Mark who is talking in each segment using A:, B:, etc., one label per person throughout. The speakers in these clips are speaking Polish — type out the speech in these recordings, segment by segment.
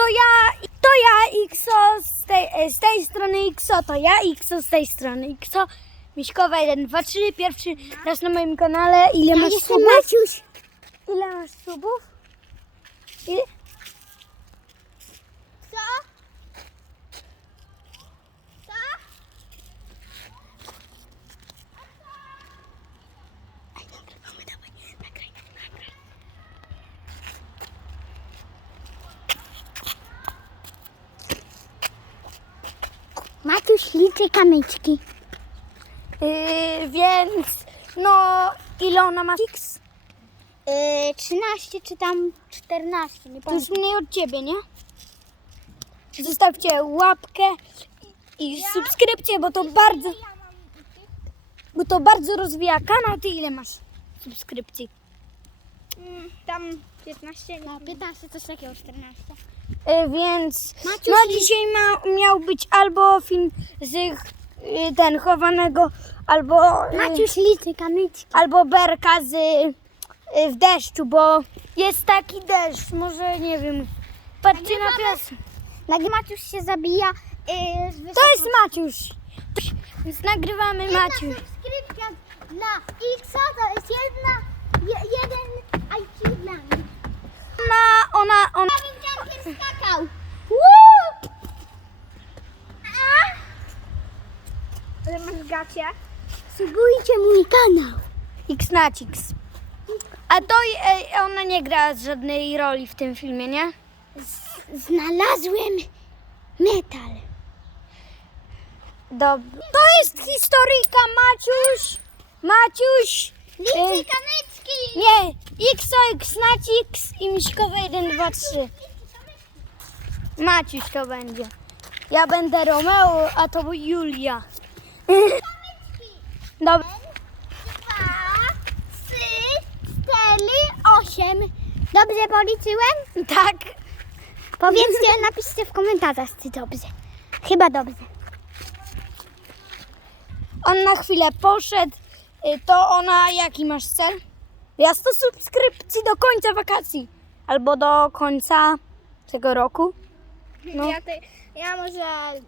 A: to ja, to ja, Xo z tej, e, z tej strony Xo, to ja, Xo z tej strony Xo. Miśkowa 1, 2, 3, pierwszy raz na moim kanale. Ile masz
B: jestem
A: subów?
B: Maciuś.
A: Ile masz subów? Ile?
B: Co? Co? Ej, nagrywamy, dawaj, nagraj, nagraj. Maciuś liczy kamyczki.
A: Yy, więc, no, ile ona ma X?
B: Yy, 13 czy tam 14, nie
A: To jest mniej od ciebie, nie? Zostawcie łapkę i subskrypcję, bo to bardzo, bo to bardzo rozwija kanał. Ty ile masz subskrypcji?
B: Mm, Tam 15, no 15 coś takiego, 14.
A: E, więc
B: Maciuś,
A: no dzisiaj ma, miał być albo film z y, ten chowanego, albo y,
B: Maciuś liczy kamyczki.
A: albo berka z y, w deszczu, bo jest taki deszcz, może nie wiem. Patrzcie na piasek.
B: Nagi Maciuś się zabija yy, z
A: To jest Maciuś. Więc nagrywamy Maciuś.
B: subskrypcja dla X, to jest jedna, je, jeden IQ dla mnie.
A: Ona, ona, ona.
B: Junker skakał. Ale masz gacie? Subujcie mój kanał.
A: X na X. A to e, ona nie gra żadnej roli w tym filmie, nie?
B: Znalazłem metal.
A: Dobra. To jest historyjka Maciuś. Maciuś.
B: Liczy kamyczki.
A: nie, X X na X i Miśkowe 1, 2, 3. Maciuś to będzie. Ja będę Romeo, a to Julia. Dobra.
B: Dwa, trzy, cztery, osiem. Dobrze policzyłem?
A: Tak.
B: Powiedzcie, napiszcie w komentarzach, czy dobrze. Chyba dobrze.
A: On na chwilę poszedł. Y, To ona, jaki masz cel? Ja 100 subskrypcji do końca wakacji. Albo do końca tego roku. No.
B: Ja, te, ja może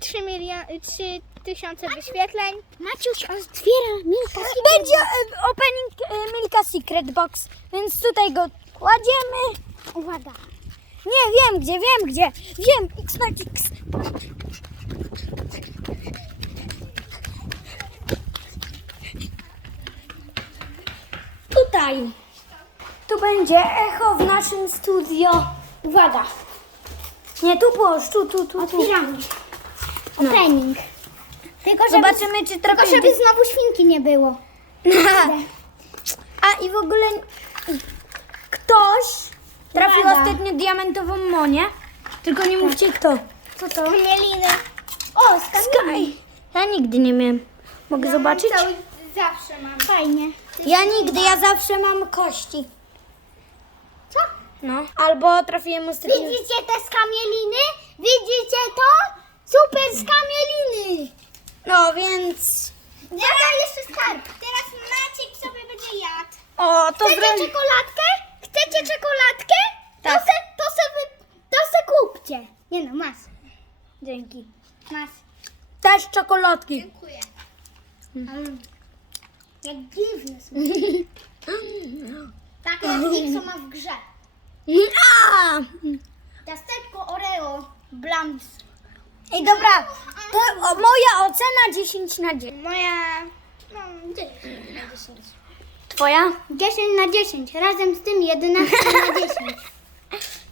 B: 3, miliony, 3 tysiące wyświetleń. Maciuś otwiera Milka
A: Będzie y, opening y, Milka Secret Box, więc tutaj go kładziemy.
B: Uwaga.
A: Nie, wiem gdzie, wiem gdzie. Wiem, X na X. Tutaj. Tu będzie echo w naszym studio. Uwaga. Nie, tu połóż, tu, tu, tu. tu.
B: Otwieramy. Opening. Tylko żeby,
A: Zobaczymy, czy
B: tylko
A: trafi.
B: żeby znowu świnki nie było.
A: A i w ogóle ktoś trafił
B: Uwaga.
A: ostatnio diamentową monię. Tylko nie mówcie kto.
B: Co to? Mieliny. O,
A: Sky. Ja nigdy nie miałem. Mogę zobaczyć?
B: Cały, zawsze mam. Fajnie.
A: Ja nigdy, ja zawsze mam kości. No. Albo trafiłem ostatnio.
B: Widzicie te skamieliny? Widzicie to? Super skamieliny.
A: No więc.
B: Ja jeszcze skarb. Teraz Maciek sobie będzie jadł.
A: O, to
B: Chcecie
A: zrobię.
B: czekoladkę? Chcecie czekoladkę?
A: Tak.
B: To se, to se, wy, to se kupcie. Nie no, masz.
A: Dzięki.
B: Masz.
A: Też czekoladki.
B: Dziękuję. Mm. Jak dziwne są. Takie jak co ma w
A: Ej, dobra. To o, moja ocena 10 na 10.
B: Moja... No, 10 na 10.
A: Twoja?
B: 10 na 10. Razem z tym 11 na 10.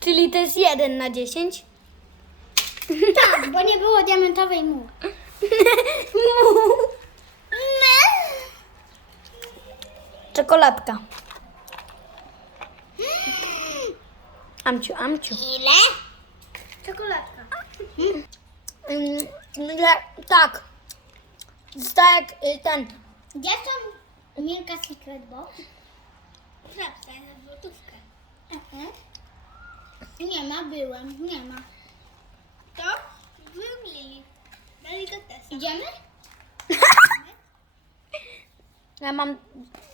A: Czyli to jest 1 na 10.
B: Tak, bo nie było diamentowej mu.
A: Czekoladka. Amciu, amciu.
B: Ile? Czekoladka.
A: Mm, tak. Tak ten.
B: Gdzie są Milka Secret Box? Żabka na złotówkę. Mhm. Nie ma, byłem, nie ma. To? Wymili. Delikatesa. Idziemy?
A: Ja mam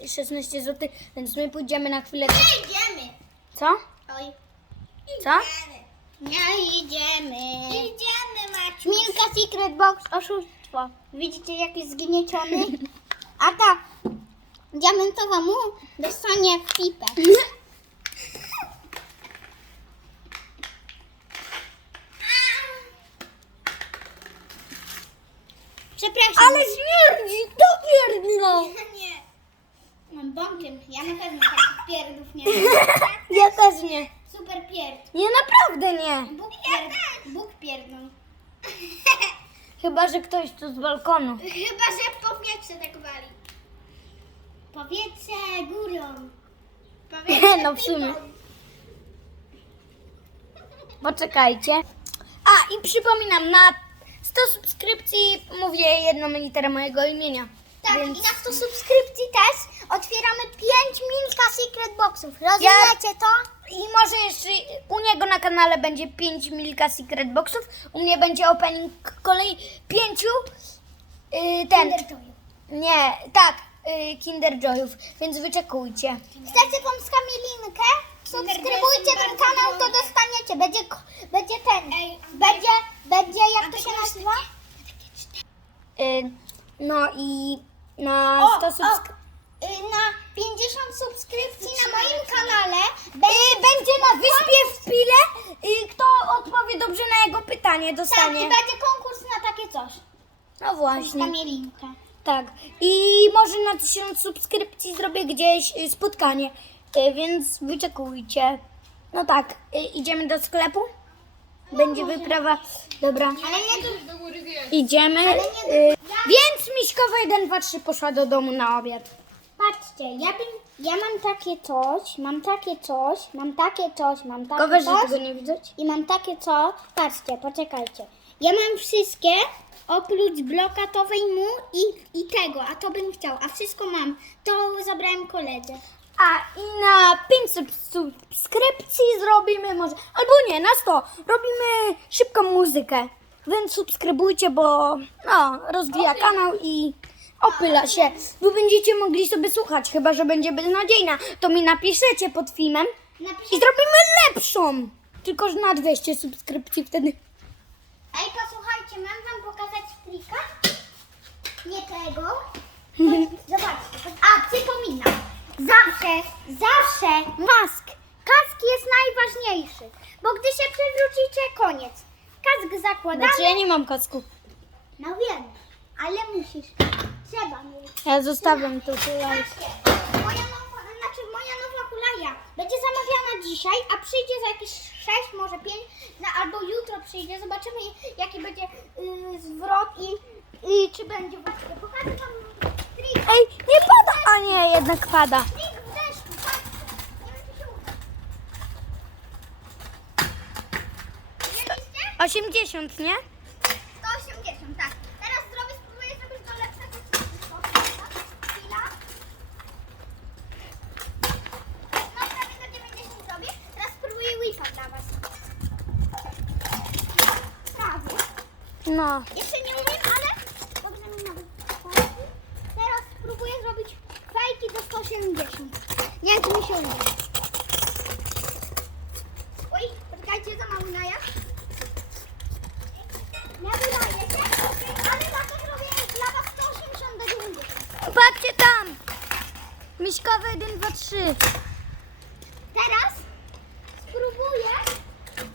A: 16 zł, więc my pójdziemy na chwilę.
B: Idziemy.
A: Co?
B: Oj.
A: Co?
B: Nie idziemy. Idziemy. Milka Secret Box, oszustwo. Widzicie, jak jest zgnieciony? A ta diamentowa mu dostanie w pipę. Przepraszam.
A: Ale śmierdzi, to pierdno.
B: nie. Mam bąkiem. Ja na pewno takich pierdów nie mam.
A: Ja też nie.
B: Super pierd.
A: Nie, naprawdę nie.
B: Bóg pierd. Bóg pierdną.
A: Chyba, że ktoś tu z balkonu.
B: Chyba, że powietrze tak wali. Powietrze górą. Powietrze
A: No w sumie. Poczekajcie. A i przypominam, na 100 subskrypcji mówię jedną literę mojego imienia.
B: Tak, i na 100 subskrypcji też otwieramy 5 Milka Secret Boxów. Rozumiecie to?
A: I może jeszcze u niego na kanale będzie 5 Milka Secret Boxów, u mnie będzie opening kolej 5 yy, ten.
B: Kinder Joy.
A: Nie, tak, yy, Kinder Joyów, więc wyczekujcie.
B: Chcecie pomska linkę? Subskrybujcie ten kanał, to dostaniecie. Będzie, będzie ten. Będzie, będzie, jak to się nazywa?
A: Yy, no i na 100 subskrypcji.
B: y, na 50 subskrypcji na moim kanale
A: Yy, będzie na wyspie w Pile. Yy, kto odpowie dobrze na jego pytanie,
B: tak, i
A: dostanie.
B: będzie konkurs na takie coś.
A: No właśnie.
B: Pomska linkę.
A: Tak. I może na 1000 subskrypcji zrobię gdzieś y, spotkanie, y, więc wyczekujcie. No tak, y, idziemy do sklepu. Będzie wyprawa. Dobra.
B: Ale nie tu.
A: Idziemy. y, Więc Miśkowa 1, 2, 3 poszła do domu na obiad.
B: Patrzcie, ja bym, ja mam takie coś, mam takie coś, mam takie coś, mam takie
A: że
B: coś
A: tego nie widać?
B: i mam takie co. Patrzcie, poczekajcie. Ja mam wszystkie oprócz blokatowej mu i, i tego, a to bym chciał, a wszystko mam. To zabrałem koledze.
A: A i na 500 subskrypcji zrobimy może, albo nie, na 100. Robimy szybką muzykę. Więc subskrybujcie, bo no, rozwija kanał i opyla się. Wy będziecie mogli sobie słuchać, chyba że będzie beznadziejna. To mi napiszecie pod filmem i zrobimy lepszą. Tylko, że na 200 subskrypcji wtedy.
B: ej, posłuchajcie, mam wam pokazać trika? Nie tego. Zobaczcie. A, przypominam. Zawsze, zawsze kask. Kask jest najważniejszy, bo gdy się przewrócicie, koniec. Kask zakładamy.
A: Znaczy, ja nie mam kasku.
B: No wiem, ale musisz. Trzeba mieć.
A: Ja zostawiam to tutaj.
B: Moja nowa, znaczy moja nowa hulaja będzie zamawiana dzisiaj, a przyjdzie za jakieś 6, może 5, no, albo jutro przyjdzie. Zobaczymy jaki będzie y, zwrot i, i czy będzie właśnie. Pokażę wam trik.
A: Ej, nie pada! A nie, jednak pada.
B: Trik w deszczu, patrzcie. Nie wiem, czy się uda. Widzieliście?
A: 80, nie?
B: 180, tak. Teraz zrobię, spróbuję zrobić to lepszego. Chwila. No prawie do 90 zrobię. Teraz spróbuję whipa dla was. Prawie.
A: No.
B: Jeszcze nie umiem, ale dobrze mi nawet. Teraz spróbuję zrobić fajki do 180. Nie wiem, czy mi się uda. Oj, poczekajcie, za mały najazd. Nie wydaje się, ale za to zrobię dla was 180 do 90.
A: Patrzcie tam! Miśkowe 1, 2, 3.
B: Teraz spróbuję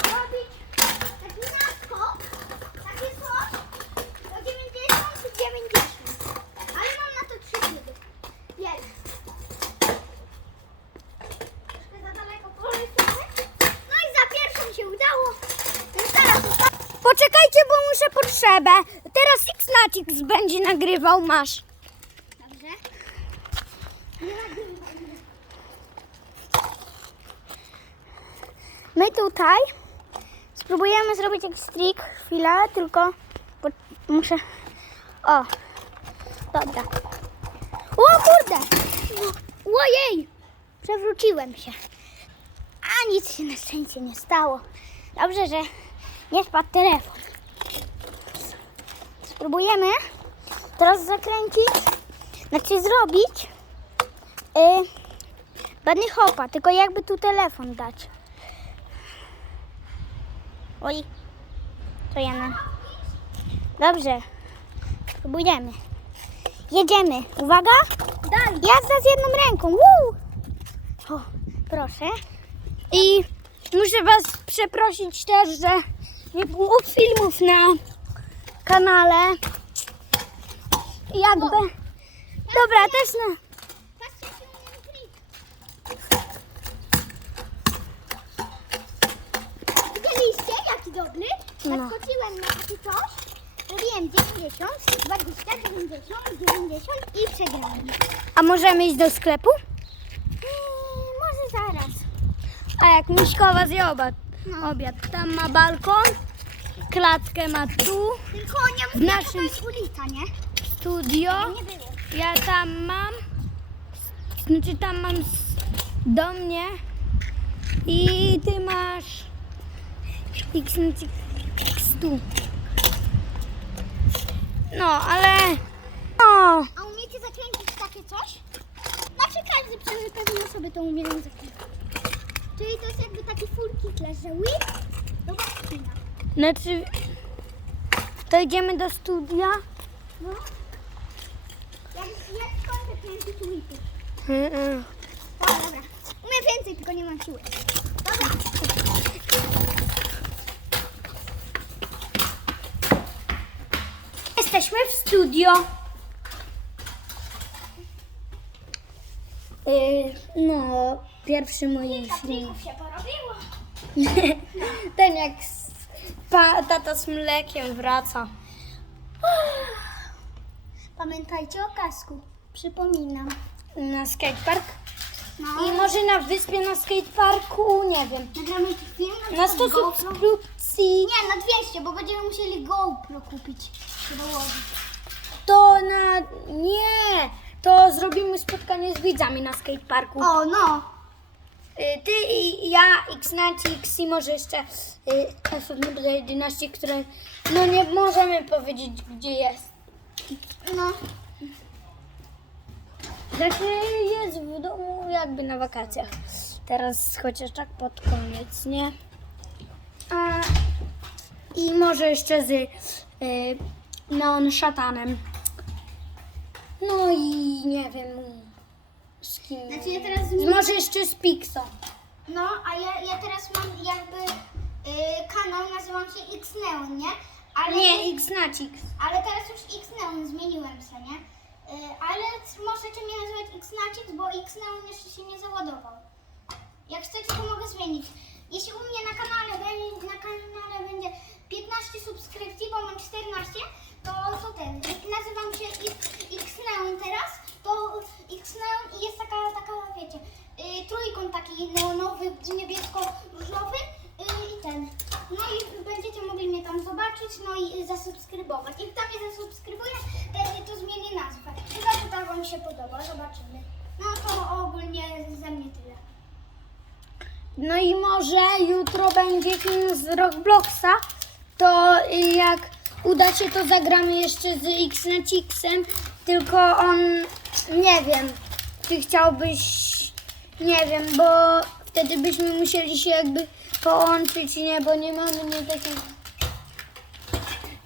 B: robić taki naskok, takie coś do 90 i 90. Ale mam na to trzy próby. Jest. Troszkę za daleko poleciałem. No i za pierwszą się udało. Więc teraz zosta-
A: Poczekajcie, bo muszę potrzebę. X-Natix będzie nagrywał, masz.
B: Dobrze.
A: My tutaj spróbujemy zrobić jakiś trik. Chwila, tylko muszę... O, dobra. O kurde!
B: Ojej! Przewróciłem się. A nic się na szczęście nie stało. Dobrze, że nie spadł telefon. Spróbujemy teraz zakręcić, znaczy zrobić yy, bunny hopa, tylko jakby tu telefon dać. Oj, to ja na... Dobrze, próbujemy. Jedziemy. Uwaga.
A: Daj.
B: Jazda z jedną ręką. Woo! O, proszę.
A: I muszę Was przeprosić też, że nie było filmów na kanale. Jakby. Dobra, też na.
B: Widzieliście, jaki dobry? Naskoczyłem na taki coś, robiłem 90, 20, 90, 90 i przegrałem.
A: A możemy iść do sklepu?
B: Eee, może zaraz.
A: A jak Miśkowa zje obiad.
B: No.
A: obiad. Tam ma balkon, klatkę ma tu,
B: Tylko nie
A: W naszym-
B: to jest ulica, nie?
A: studio. Ja tam mam, znaczy tam mam s- do mnie i ty masz x, znaczy x tu. No, ale no,
B: A umiecie zakręcić takie coś? Znaczy każdy przez pewną osobę to umie zakręcić. Czyli to jest jakby taki full kickler, że whip, to spina.
A: Znaczy to idziemy do studia.
B: No. Skończę kręcić whipy.
A: Mm,
B: O, dobra. Umiem więcej, tylko nie mam siły. Dobra.
A: Jesteśmy w studio. Yy, no, pierwszy mój
B: Kilka
A: film.
B: trików się porobiło.
A: Ten jak z, pa, tata z mlekiem wraca.
B: Pamiętajcie o kasku. Przypominam.
A: Na skatepark.
B: No.
A: I może na wyspie na skateparku, nie wiem.
B: Nagramy film
A: Na
B: przykład
A: 100
B: GoPro.
A: subskrypcji.
B: Nie, na 200, bo będziemy musieli GoPro kupić. dołożyć.
A: To na... Nie! To zrobimy spotkanie z widzami na skateparku.
B: O, no.
A: Y, Ty i ja, Xnaci, X i może jeszcze y, FMD11, które no nie możemy powiedzieć gdzie jest.
B: No.
A: Znaczy jest w domu jakby na wakacjach. Teraz chociaż tak pod koniec, nie? A, I może jeszcze z y, Neon Szatanem. No i nie wiem kim.
B: Znaczy ja teraz zmienię.
A: może jeszcze z Pixo.
B: No, a ja, ja teraz mam jakby y, kanał, nazywam się Xneon, nie? Ale,
A: Nie, Xnacix.
B: ale teraz już Xneon zmieniłem się, nie? Y, ale możecie mnie nazywać Xnacix, bo Xneon jeszcze się nie załadował. Jak chcecie, to mogę zmienić. Jeśli u mnie na kanale będzie, na kanale będzie 15 subskrypcji, bo mam 14, to, to ten, nazywam się X- Xneon teraz, to Xneon i jest taka, taka wiecie, y, trójkąt taki neonowy, niebiesko-różowy y, i ten. No i będziecie mogli mnie tam zobaczyć, no i zasubskrybować. Jak tam mnie zasubskrybuje, to, to zmienię nazwę. Chyba, że tak Wam się podoba, zobaczymy. No to ogólnie ze mnie tyle.
A: No i może jutro będzie film z Robloxa. To y, jak uda się, to zagramy jeszcze z Xnacixem. Tylko on, nie wiem, czy chciałbyś, nie wiem, bo wtedy byśmy musieli się jakby połączyć, nie, bo nie mamy nie takiej,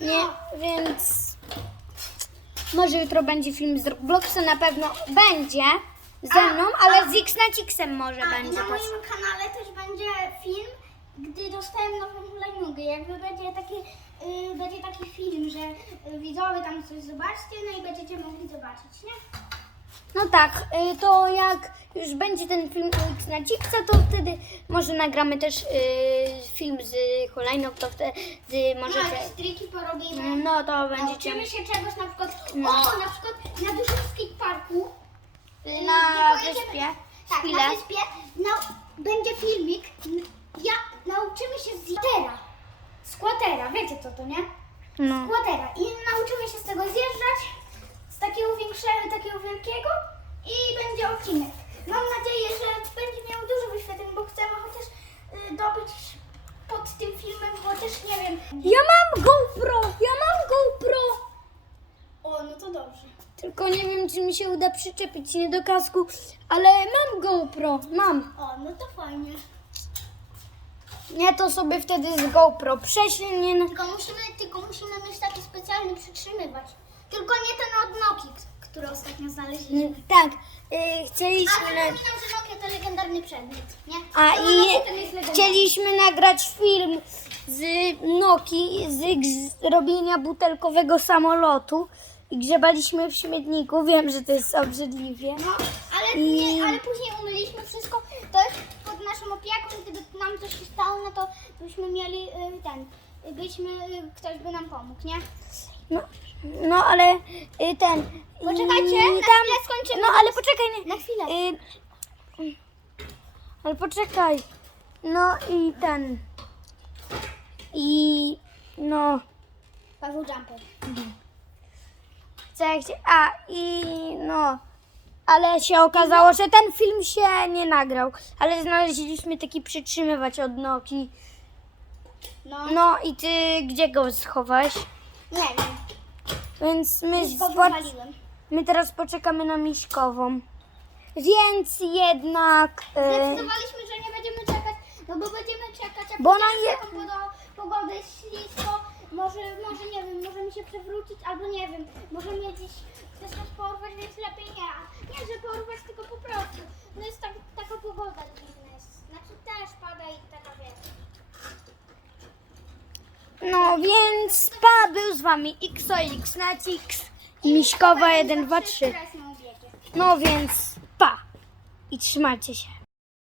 A: nie, więc może jutro będzie film z Robloxa, na pewno będzie ze mną, ale z Xnacixem może
B: A
A: będzie
B: na moim kanale też będzie film, gdy dostałem nową hulajnogę. Jakby będzie taki, y, będzie taki film, że y, widzowie tam coś zobaczcie, no i będziecie mogli zobaczyć, nie?
A: No tak, y, to jak już będzie ten film X na Cipca, to wtedy może nagramy też y, film z hulajną, to wtedy
B: No,
A: możecie...
B: jakieś triki porobimy.
A: No to będziecie...
B: Nauczymy się czegoś na przykład,
A: No.
B: o, na przykład na dużym skateparku. y,
A: Na
B: pojedziemy-
A: wyspie.
B: Tak,
A: Chwilę.
B: na wyspie nau- będzie filmik. Ja nauczymy się z squatera. Squatera, wiecie co to, nie?
A: No.
B: Squatera. I nauczymy się z tego zjeżdżać, z takiego większego, takiego wielkiego i będzie odcinek. Mam nadzieję, że będzie miał dużo wyświetleń, bo chcemy chociaż y, dobyć pod tym filmem, chociaż nie wiem.
A: Ja mam GoPro! Ja mam GoPro!
B: O, no to dobrze.
A: Tylko nie wiem, czy mi się uda przyczepić nie do kasku, ale mam GoPro, mam.
B: O, no to fajnie.
A: Ja to sobie wtedy z GoPro prześlę, nie na...
B: Tylko musimy, tylko musimy mieć taki specjalny przytrzymywacz. Tylko nie ten od Noki, k- który ostatnio znaleźliśmy.
A: Tak, y,
B: A
A: chcieliśmy...
B: przypominam, że Nokia to legendarny przedmiot, nie?
A: A
B: To
A: i
B: jest
A: chcieliśmy nagrać film z Noki, z robienia butelkowego samolotu i grzebaliśmy w śmietniku. Wiem, że to jest obrzydliwie.
B: No, ale, nie, ale później umyliśmy wszystko. To jest pod naszą opieką. Gdyby nam coś się stało, no to byśmy mieli y, ten. y, Byśmy, y, ktoś by nam pomógł, nie?
A: No, no ale y, ten...
B: Poczekajcie,
A: y,
B: na chwilę skończymy.
A: No ale poczekaj. Nie,
B: Na chwilę.
A: Y, ale poczekaj. No i ten... I... No...
B: Paweł Jumper.
A: Chcia- A i no. Ale się okazało, że ten film się nie nagrał. Ale znaleźliśmy taki przytrzymywacz od Noki.
B: No,
A: No i ty gdzie go schowałeś?
B: nie wiem.
A: Więc my,
B: wywaliłem.
A: my teraz poczekamy na Miśkową. Więc jednak. y,
B: Zdecydowaliśmy, że nie będziemy czekać, no bo będziemy czekać, a
A: Bo
B: później
A: ona je-
B: taką podo- pogodę ślisko, może, może nie wiem, możemy się przewrócić, albo nie wiem, możemy gdzieś chcesz nas porwać, więc lepiej nie. Nie, że porwać, tylko po prostu. No jest tak, taka pogoda dziwna jest. Znaczy też pada i taka wiesz.
A: No więc pa, był z wami XOX Nacix. Miśkowa 1, 2, 3.
B: Teraz ją biegnie.
A: No więc pa. I trzymajcie się.